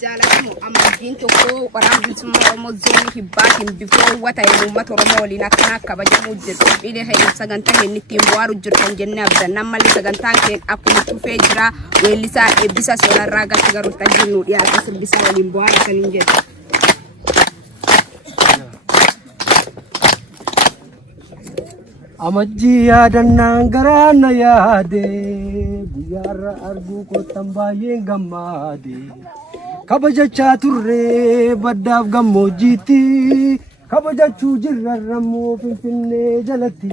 jaalatamu amajjiin tokko waraana bilisummaa Oromoo zoonii Kibbaatiin bifoo wata uummata Oromoo waliin akkana kabajamuu jiru. Qophiilee hedduu sagantaa keenya ittiin bu'aaru jirtan jennee abdanna. Ammallee sagantaan keenya akkuma dhufee jira. Weellisaa eebbisaa soorarraa gatti garuu tajaajilu dhiyaata sirbisaa waliin bu'aara saniin jedha. Amajjii yaadannaan garaana yaade guyyaarra arguu kottan baay'een gammaade kabajachaa turree baddaaf gammoojjiitti kabajachuu jirra rammoo Finfinnee jalatti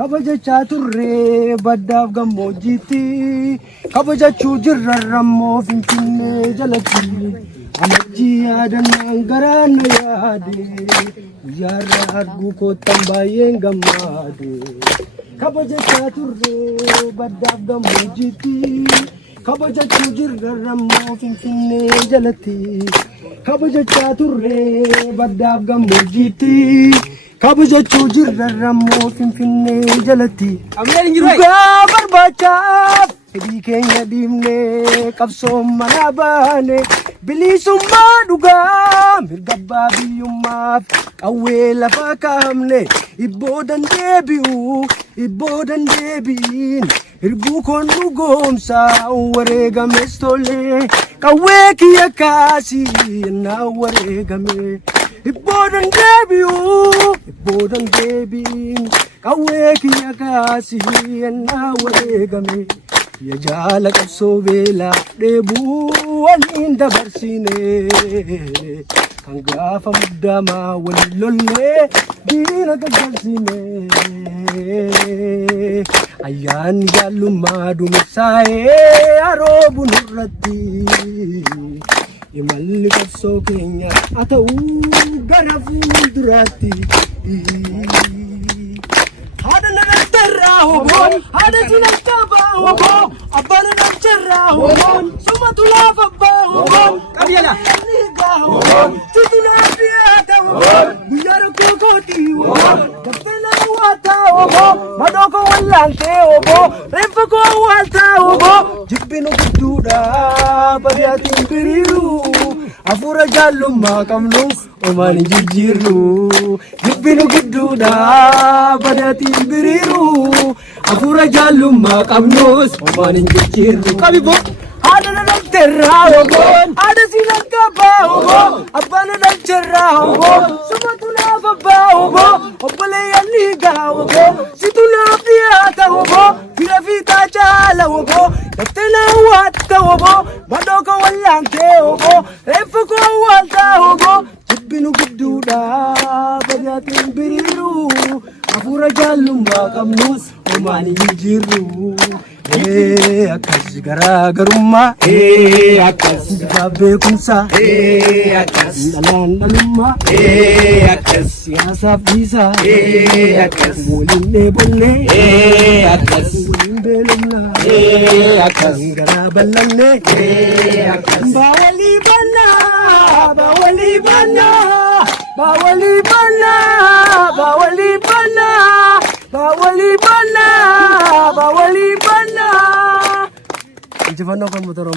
kabajachaa turree baddaaf gammoojjiitti kabajachuu jirra rammoo Finfinnee jalatti amajjii yaadannaan garaana yaade guyyaarra arguu kottan baay'een gammaade kabajachaa turree baddaaf gammoojjiitti kabajachuu jirra rammoo Finfinnee jalatti kabajachaa turree baddaaf gammoojjiitti kabajachuu jirra rammoo Finfinnee jalatti dhugaa barbaachaaf fedhii keenya dhiibnee qabsoon manaa baane bilisummaa dhugaa mirga abbaa biyyummaaf qawwee lafaa kaa'amne ibboodan deebiin hirbuu koon dhugoomsaa wareegames tolee qawwee kiyya kaasii naa wareegame ibboodan deebiin qawwee kiyya kaasii naa wareegame ya jaala qabsoo beelaa dheebuu waliin dabarsine kan gaafa muddamaa waliin lollee diina gaggalsine ayyaanni jaallummaa duumessaa'ee haroobu nurratti imalli qabsoo keenya haa ta'uu gara fuulduraatti. Hada nanterra hobon, hada jinakaba hobon, abana nanterra hobon, suma tulafa ba hobon, kabiyala niga hobon, tidina biata hobon, biyaro kokoti hobon, dafena wata hobon, madoko walante hobon, refako walta hobon, jibbinu kududa, badiati biriru, afura jallummaa qabnu omaan jijjiirru jibbinu gidduudha badaatiin biriiru afura jallummaa qabnus omaan jijjiirru qabibo haadha nanterraa hoboon haadha sinakabaa hoboo abbaan nanterraa hoboo sumatu laaf abbaa hoboo obboleeyyan dhiigaa hoboo situ laaf dhiyaata hoboo fira fiixaa caala hoboo daftena waatta hoboo madooka wallaantee hoboo reeffa koo waaltaa hoboo jibbinu gidduudha badaatiin biriiru afura jallummaa qabnus omaan jijjiirru akkas garaagarummaa akkas beekumsa akkas dhalaan dhalummaa akkas siyaasaaf dhiisaa akkas waliin dheebonnee akkas waliin beelumnaa akkas garaa bal'annee akkas baawalii bannaa baawalii bannaa baawalii bannaa baawalii bannaa baawalii bannaa baawalii bannaa. Injifanoo kan motora